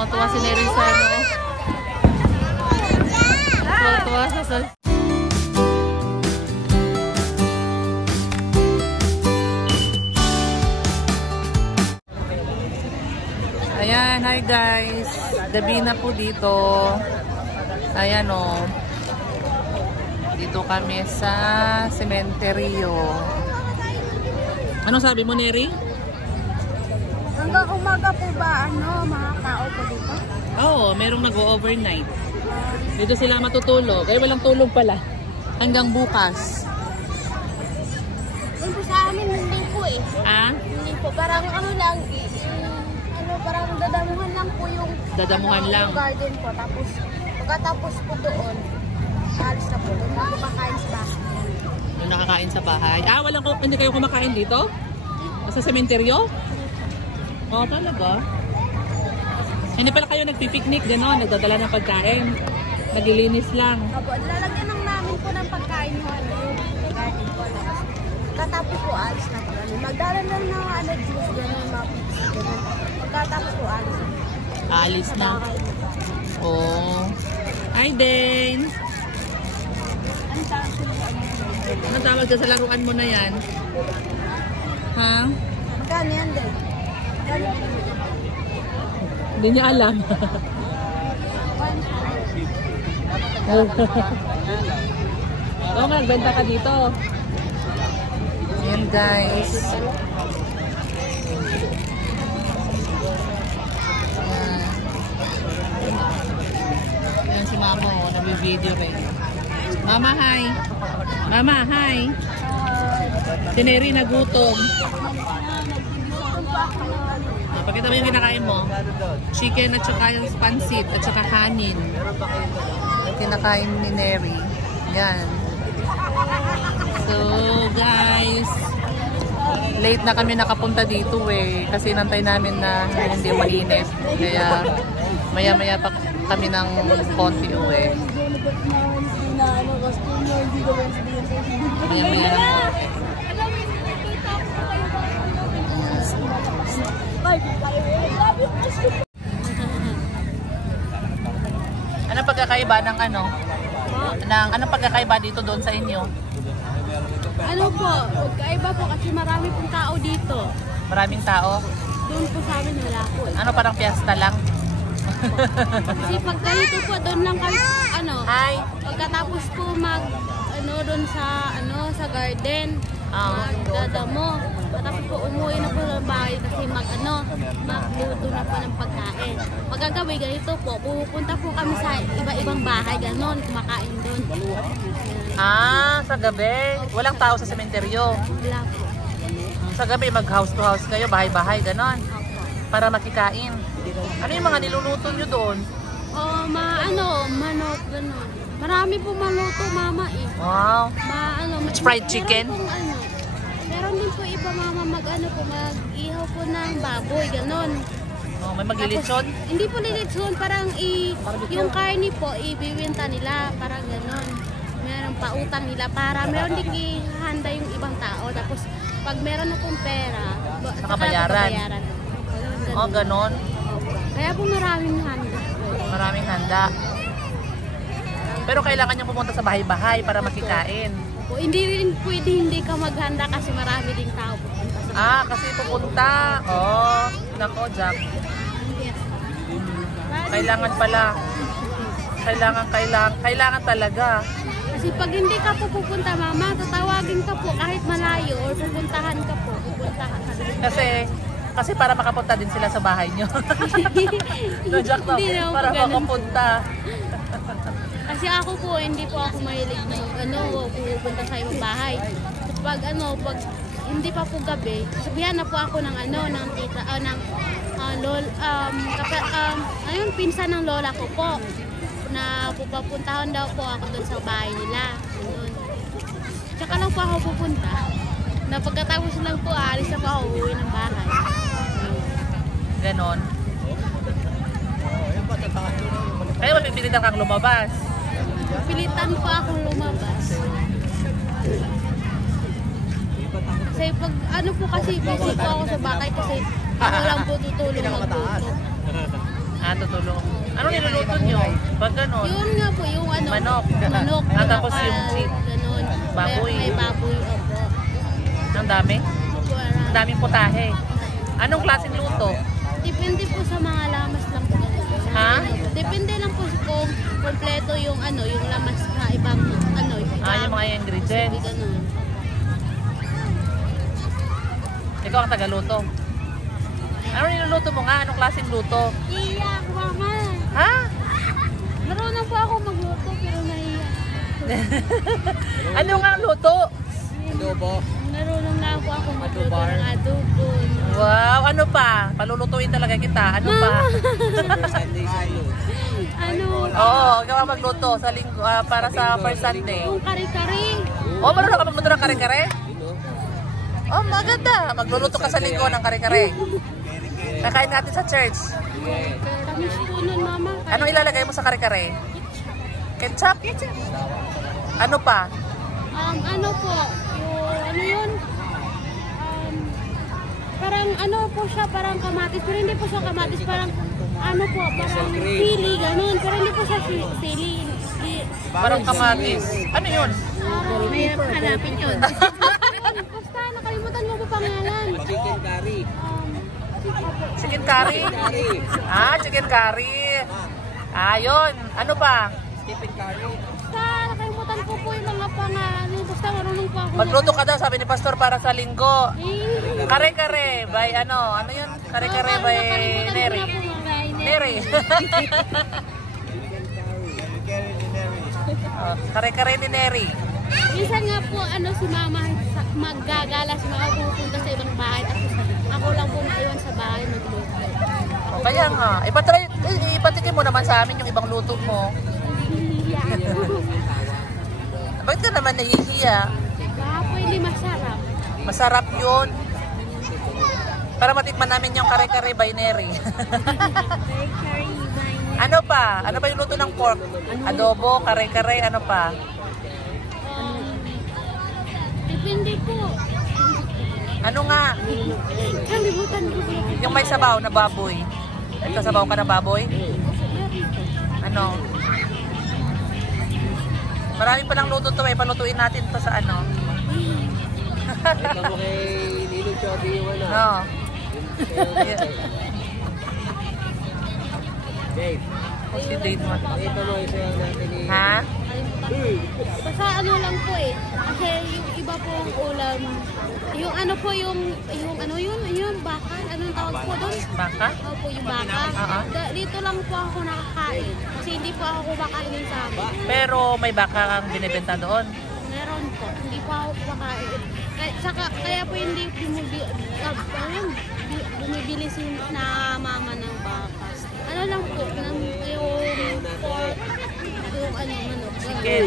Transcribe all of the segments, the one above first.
Tuwa-tuwa si Neri sa ano. Tuwa-tuwa sa sal. Ayan, hi guys. Gabi na po dito. Ayan o. Dito kami sa sementeryo. Anong sabi mo, Neri? Hanggang umaga po ba, mga tao po dito? Oo, merong nag-overnight. Dito sila matutulog. Ay, walang tulog pala. Hanggang bukas. Yung po sa amin, hindi po eh. Ah? Hindi po. Parang lang, parang dadamuhan lang po yung Dadamuhan lang. Yung garden po. Tapos, pagkatapos po doon, alis na po doon. Nakakakain sa bahay. Yung nakakain sa bahay. Ah, hindi kayo kumakain dito? Sa sementeryo? Oo, talaga. Hindi pala kayo nagpipiknik, gano'n, nagdadala ng pagkain. Naglilinis lang. Opo, lalagyan lang namin po ng pagkain yung garden po. Pagkatapos po, alis na po. Magdala lang ng juice, gano'n, mga pizza, gano'n. Pagkatapos po, alis na. Alis na? Oo. Hi, Dane! Anong tawag ka sa laruan mo na yan? Ha? Magkano yan, Dane? Hindi niya alam. Oo, magbenta ka dito. Ayan guys. Ayan si Mama, nabibideo rin. Mama, hi. Mama, hi. Si Neri nagutom. Pakita mo yung kinakain mo. Chicken at saka yung pansit at saka kanin. Kinakain ni Neri. Yan. So guys, late na kami nakapunta dito eh. Kasi nantay namin na hindi mainit. Kaya maya maya pa kami ng konti uwi. Maya maya ng konti. Anong pagkakaiba ng anong pagkakaiba dito doon sa inyo? Ano po, pagkaiba po kasi marami pong tao dito. Maraming tao? Doon po sa amin wala po. Ano, parang piyesta lang? Kasi pag ganito po, doon lang kami, Hi. pagkatapos po doon sa garden, magdadamo. Tapos po umuwi na po ng bahay kasi magluto na po ng pagkain. Magagawi ganito po, pupunta po kami sa iba-ibang bahay, ganon, kumakain doon. Ah, sa gabi. Walang tao sa sementeryo. Wala po. Sa gabi, mag-house to house kayo, bahay-bahay, ganon. Para makikain. Ano yung mga niluluto nyo doon? Manok, ganon. Marami po maluto, mama eh. Wow. Fried chicken? Meron din po iba mama mag-ihaw po ng baboy, ganon. Oh, may maglilitsyon? Hindi po lilitsyon, parang yung karne po, ibibenta nila, parang ganon. Meron pautang nila para meron din ihanda yung ibang tao. Tapos pag meron na pong pera, saka bayaran. Oh, ganon. Kaya po maraming handa. Maraming handa. Pero kailangan nyo pumunta sa bahay-bahay para makikain. Hindi rin pwede hindi ka maghanda kasi marami ding tao pupunta sa kasi pupunta. Oh, nako, Jack. Kailangan pala. Kailangan talaga. Kasi pag hindi ka po pupunta, mama, tatawagin ka po kahit malayo or pupuntahan ka po. Kasi para makapunta din sila sa bahay nyo. No, Jack, no? Para makapunta. Kasi ako po, hindi po ako mahilig na pupunta sa ibang bahay. Pag hindi pa po gabi, sabihan na po ako ng tita, pinsan ng lola ko po, na pupuntahan daw po ako doon sa bahay nila. Tsaka lang po ako pupunta. Na pagkatapos lang po, alis na po ako uwi ng bahay. Ganon. Kaya mapipilitan kang lumabas. Pilitan po akong lumabas. Kasi pag po kasi busy po ako sa bahay kasi ako lang po tutulong magluto. Ah, tutulong. Ano niluluto nyo? Pag ganun? Yun nga po, yung ano. Manok. Manok. Ah, tapos saka yung ganun. baboy. May baboy, opo. Ang dami? Opo, Ang daming putahe. Anong klaseng luto? depende po sa mga lamas lang po. Ha? Depende lang po kung kompleto yung ano, yung lamas na ibang ano. Ah, yung mga ingredients. Ganun. Ikaw ang tagaluto. Ano niluluto mo nga? Anong klaseng luto? Iyak, mama. Ha? Marunong po ako magluto pero naiyak. Ano nga ang luto? Adobo. Marunong na po ako magluto ng adobo. Wow, ano pa? Palulutuin talaga kita. Ano pa? Sunday salo. Ano? Oo, gawa magluto sa linggo, para sa first Sunday. Yung kare-kare. Oh, marunong ka magluto ng kare-kare? Oh, maganda. Magluluto ka sa linggo ng kare-kare. Kakain natin sa church. Tamis po nun, mama. Anong ilalagay mo sa kare-kare? Ketchup? Ano pa? Ano po? Yung, ano yun? Parang ano po siya, parang kamatis. Pero hindi po siya kamatis, parang ano po, parang sili, ganun. Pero hindi po siya sili. Parang kamatis. Ano yun? Mayroon hanapin yun. Basta, nakalimutan mo po pangalan. Chicken curry. Chicken curry? Ah, chicken curry. Ah, yun. Ano pa? Chicken curry. Basta, nakalimutan ko po yung mga pangalan. Basta, marunong po ako. Magluto ka daw, sabi ni Pastor, para sa linggo. Eh, Kare-kare by ano? Ano yun? Kare-kare by Neri. Neri. Oh, kare-kare ni Neri. minsan nga po, ano, si mama, maggagala si mama pupunta sa ibang bahay. Tapos ako lang po maiwan sa bahay magluto. O, kaya nga. Ipatikin mo naman sa amin yung ibang luto mo. Bakit ka naman nahihiya? Baka po hindi masarap. Masarap yun. Para matikman namin yung kare-kare by Neri. Ano pa? Ano pa yung luto ng pork? Adobo, kare-kare, ano pa? Depende po. Ano nga? Kalimutan ko po. Yung may sabaw na baboy. Nagsasabaw ka na baboy? Ano? Marami palang luto to eh. Palutuin natin to sa ano. Ito mo kay Ninong Chody yung ano. No. Dave. O si Dave mo. Ito mo isa natin ni... Ha? Basta ano lang po eh. Kasi yung iba pong ulam, yung ano po yung ano yung baka, anong tawag po doon? Baka? Opo, yung baka. Dito lang po ako nakakain. Kasi hindi po ako kumakain sa amin. Pero may baka ang binibenta doon. Meron po. Hindi po ako kumakain. Kaya po hindi bumibili si na mama ng baka. Ano lang po, yung pork, yung ano, manok. Chicken.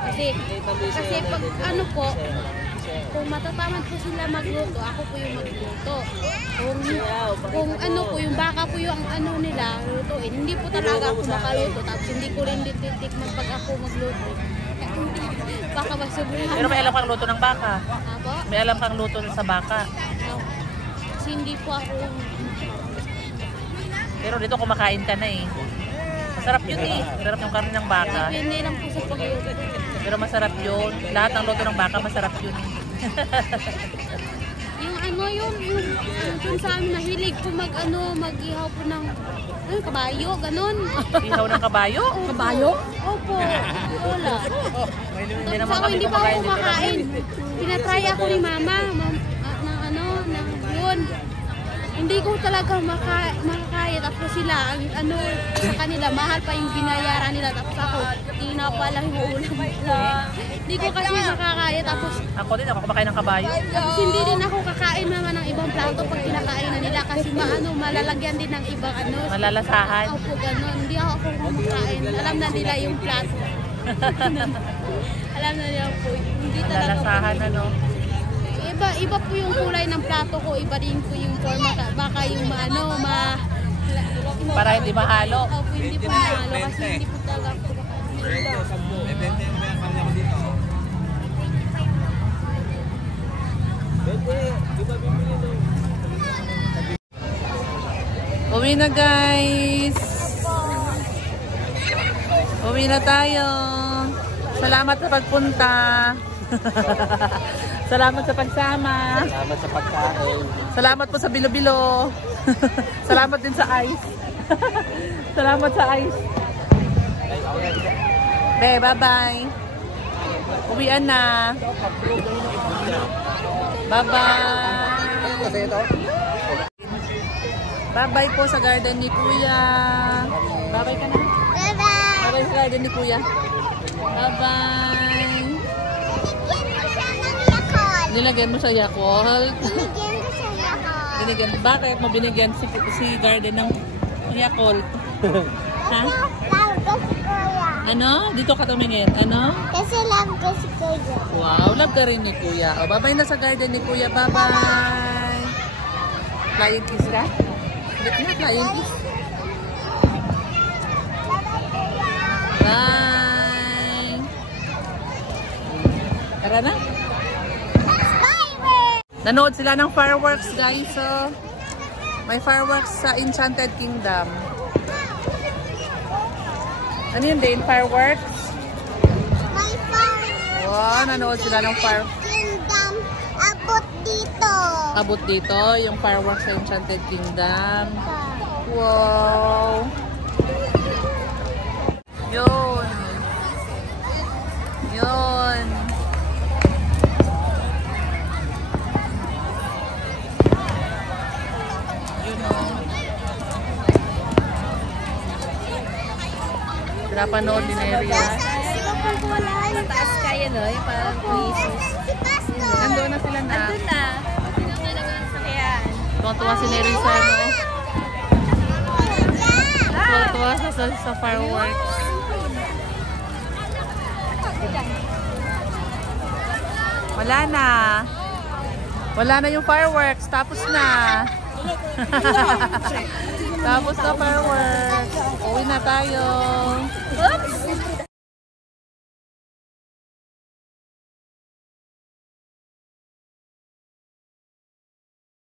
Kasi pag ano po, kung matatamad po sila magluto, ako po yung magluto. Kung ano po, yung baka po yung ano nila, lutuin. Hindi po talaga ako makaluto. Tapos hindi ko rin titikman pag ako magluto. Baka masubuhan. Pero may alam kang luto ng baka. Apo? May alam kang luto sa baka. Kasi hindi po ako... Pero dito kumakain ka na eh. Masarap yun eh. Masarap yung karne ng baka. Depende lang po sa pagluto. Pero masarap yun. Lahat ng luto ng baka masarap yun. Yung ano yung sa amin nahilig po mag-ihaw po ng kabayo, ganun. Ihaw ng kabayo? Kabayo? Opo. Wala. Hindi naman Tapos ako kami hindi pa ako kumakain dito. kumakain. Pinatry ako ni mama ng yun. Hindi ko talaga makakaya. Tapos sila, sa kanila, mahal pa yung binayaran nila. Tapos ako, hindi na pala yung ulam. Hindi ko kasi makakaya. Tapos Ako din, ako kumakain ng kabayo. hindi din ako kakain naman ng ibang plato pag kinakain na nila. Kasi malalagyan din ng ibang Malalasahan. Opo, ganun. Hindi ako kumakain. Alam na nila yung plato. Alam na nila po. Hindi talaga po. Malalasahan ano. Iba po yung kulay ng plato ko, iba din po yung forma. Baka yung Para hindi mahalo. Opo, hindi po mahalo kasi hindi po talaga po. Uwi na guys. Uwi na tayo. Salamat sa pagpunta. Salamat sa pagsama. Salamat sa pagkain. Salamat po sa bilo-bilo. Salamat din sa ice. Salamat sa ice. Bye-bye. Uwian na. Bye-bye. Kasi ito? Bye-bye po sa garden ni Kuya. Bye-bye ka na. Bye-bye! Bye-bye sa garden ni Kuya. Bye-bye. Nilagyan mo sa Yakult. Binigyan ko sa Yakult. Binigyan. Bakit mo binigyan si garden ng Yakult? Ha? Love ko si Kuya. Ano? Dito ka tumingin. Ano? Kasi love ko si Kuya. Wow, love ka rin ni Kuya. O, bye-bye na sa garden ni Kuya. Bye-bye. Flying kiss ka? Hindi na, flying kiss. Bye. Tara na. Nanood sila ng fireworks, guys. So, may fireworks sa Enchanted Kingdom. Ano yun din? Fireworks? May fireworks. Wow, nanood sila ng fireworks. Kingdom. Abot dito. Abot dito, yung fireworks sa Enchanted Kingdom. Wow. Yun. Yun. Yun o. Pinapanood ni Neri yan. Sa taas kaya no? Yung parang places. Nandun na sila na. Nandun na. Nandun na ang sakyan. Tuwa-tuwa si Neri sa ano. Tuwa-tuwa sa fireworks. Wala na. Wala na yung fireworks. Tapos na. Tapos na fireworks. Uwi na tayo. Oops!